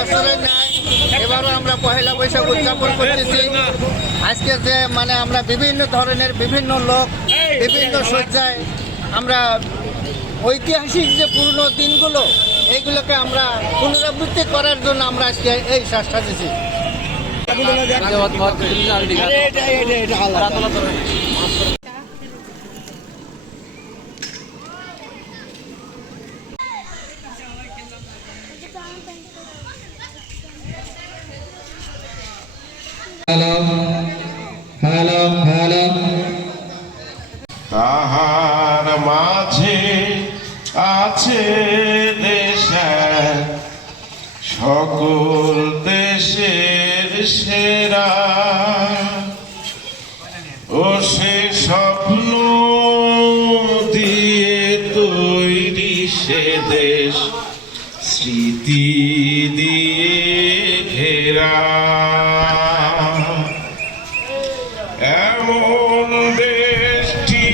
বছরের ন্যায় এবারও আমরা পহেলা বৈশাখ উদযাপন করতেছি। আজকে যে মানে আমরা বিভিন্ন ধরনের বিভিন্ন লোক বিভিন্ন সজ্জায় আমরা ঐতিহাসিক যে পুরনো দিনগুলো এইগুলোকে আমরা পুনরাবৃত্তি করার জন্য আমরা আজকে এই সাজেছি। তাহার মাঝে আছে দেশের সকল দেশের সেরা, ও সে স্বপ্ন দিয়ে তৈরি সে দেশ স্মৃতি দিয়ে ঘেরা। এমন দেশটি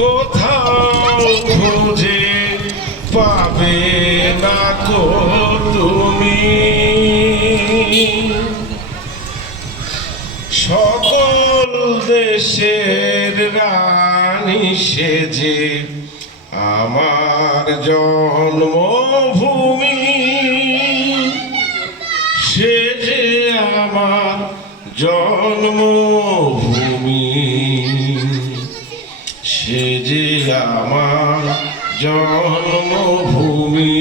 কোথাও খুঁজে পাবে না কো তুমি, সকল দেশের রানী সেজে আমার জন্মভূমি, সেজে আমার জন্মভূমি, সেজে আমার জন্মভূমি।